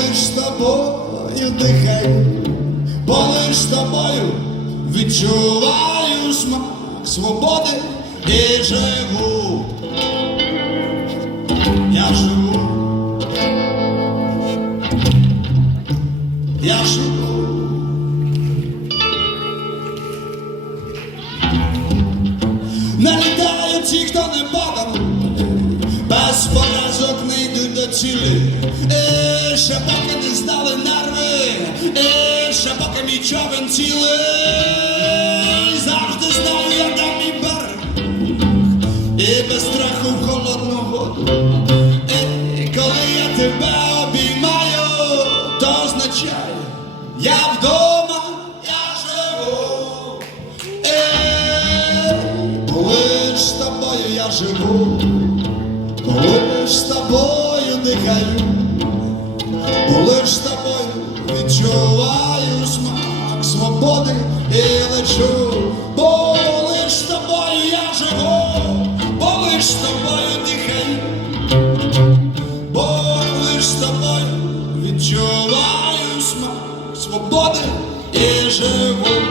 лиш тобою дихаю, бо лиш тобою відчуваю смак свободи і живу. Я живу. Я живу. Не Налітають ті, хто не падав, без поразок не йдуть до цілі. І ще поки не здали нерви, і ще поки мій човен цілий, завжди знаю, я там мій берег. І без страху в холодну. І коли я тебе обіймаю, то означає, я вдома, я живу. Ей, лиш з тобою я живу, лиш з тобою дихаю, свободи і лечу, бо лиш з тобою я живу, бо лиш з тобою дихаю, бо лиш з тобою відчуваю смак свободи і живу.